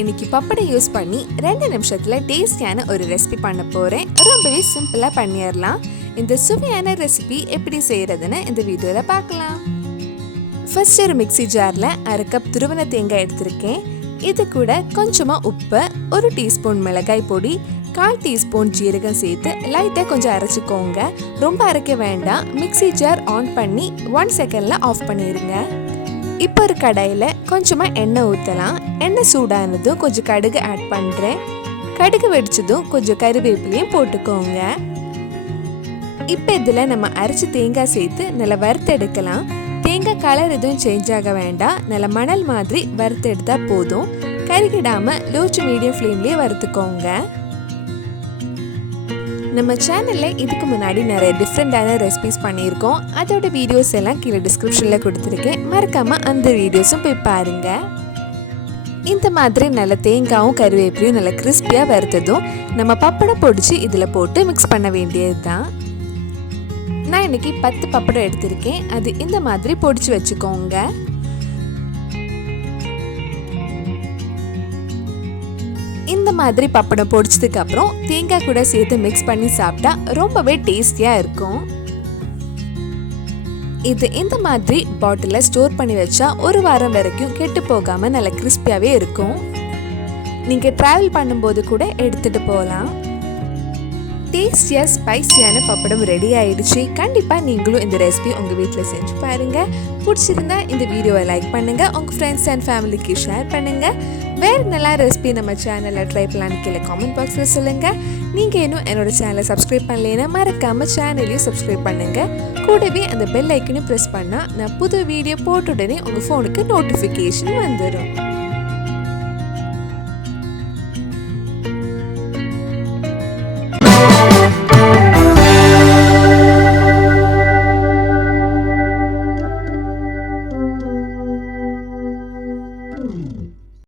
இன்னைக்கு பப்படம் யூஸ் பண்ணி 2 நிமிஷத்துல டேஸ்டியான ஒரு ரெசிபி பண்ண போறேன். ரொம்பவே சிம்பிளா பண்ணிடலாம். இந்த சுவையான ரெசிபி எப்படி செய்யறதுன்னு இந்த வீடியோல பார்க்கலாம். ஃபர்ஸ்ட் ஒரு மிக்ஸி ஜார்ல 1/2 கப் துருவன தேங்காய் எடுத்திருக்கேன். இது கூட கொஞ்சமா உப்பு, 1 டீஸ்பூன் மிளகாய் பொடி, 1/4 டீஸ்பூன் ஜீரகம் சேர்த்து லைட்டா கொஞ்சம் அரைச்சிக்கோங்க. ரொம்ப அரைக்க வேண்டாம். மிக்ஸி ஜார் ஆன் பண்ணி 1 செகண்ட்ல ஆஃப் பண்ணிடுங்க. இப்போ ஒரு கடாயில் கொஞ்சமாக எண்ணெய் ஊற்றலாம். எண்ணெய் சூடானதும் கொஞ்சம் கடுகு ஆட் பண்ணுறேன். கடுகு வெடிச்சதும் கொஞ்சம் கருவேப்பிலையும் போட்டுக்கோங்க. இப்போ இதில் நம்ம அரைச்சி தேங்காய் சேர்த்து நல்லா வறுத்தெடுக்கலாம். தேங்காய் கலர் எதுவும் சேஞ்ச் ஆக வேண்டாம். நல்லா மணல் மாதிரி வறுத்தெடுத்தால் போதும். கருகிடாமல் லோ டு மீடியம் ஃப்ளேம்லேயே வறுத்துக்கோங்க. நம்ம சேனலில் இதுக்கு முன்னாடி நிறைய டிஃப்ரெண்டான ரெசிபிஸ் பண்ணியிருக்கோம். அதோட வீடியோஸ் எல்லாம் கீழே டிஸ்கிரிப்ஷனில் கொடுத்துருக்கேன். மறக்காமல் அந்த வீடியோஸும் போய் பாருங்கள். இந்த மாதிரி நல்ல தேங்காயும் கருவேப்பிலையும் நல்லா கிறிஸ்பியாக வறுத்ததும் நம்ம பப்படம் பொடிச்சு இதில் போட்டு மிக்ஸ் பண்ண வேண்டியது தான். நான் இன்னைக்கு 10 பப்படம் எடுத்திருக்கேன். அது இந்த மாதிரி பொடிச்சு வச்சுக்கோங்க. இந்த மாதிரி பப்படம் பொடிச்சதுக்கு அப்புறம் தேங்காய் கூட சேர்த்து மிக்ஸ் பண்ணி சாப்பிட்டா ரொம்பவே டேஸ்டியா இருக்கும். இது இந்த மாதிரி பாட்டிலில் ஸ்டோர் பண்ணி வச்சா 1 வாரம் வரைக்கும் கெட்டு போகாம நல்ல கிறிஸ்பியாவே இருக்கும். நீங்க டிராவல் பண்ணும்போது கூட எடுத்துட்டு போகலாம். டேஸ்டியா ஸ்பைசியான பப்படம் ரெடி ஆயிடுச்சு. கண்டிப்பா நீங்களும் இந்த ரெசிபி உங்க வீட்டில் செஞ்சு பாருங்க. பிடிச்சிருந்தா இந்த வீடியோவை லைக் பண்ணுங்க, உங்க ஃப்ரெண்ட்ஸ் அண்ட் ஃபேமிலிக்கு ஷேர் பண்ணுங்க. வேற நல்ல ரெசிபி நம்ம சேனலில் ட்ரை பண்ணலான்னு கீழே காமெண்ட் பாக்ஸில் சொல்லுங்க. நீங்க இன்னும் என்னோட சேனலை சப்ஸ்கிரைப் பண்ணலைன்னா மறக்காம சேனலையும் சப்ஸ்கிரைப் பண்ணுங்க. கூடவே அந்த பெல் ஐக்கனையும் ப்ரெஸ் பண்ணா நான் புது வீடியோ போட்ட உடனே உங்க ஃபோனுக்கு நோட்டிஃபிகேஷன் வந்துடும்.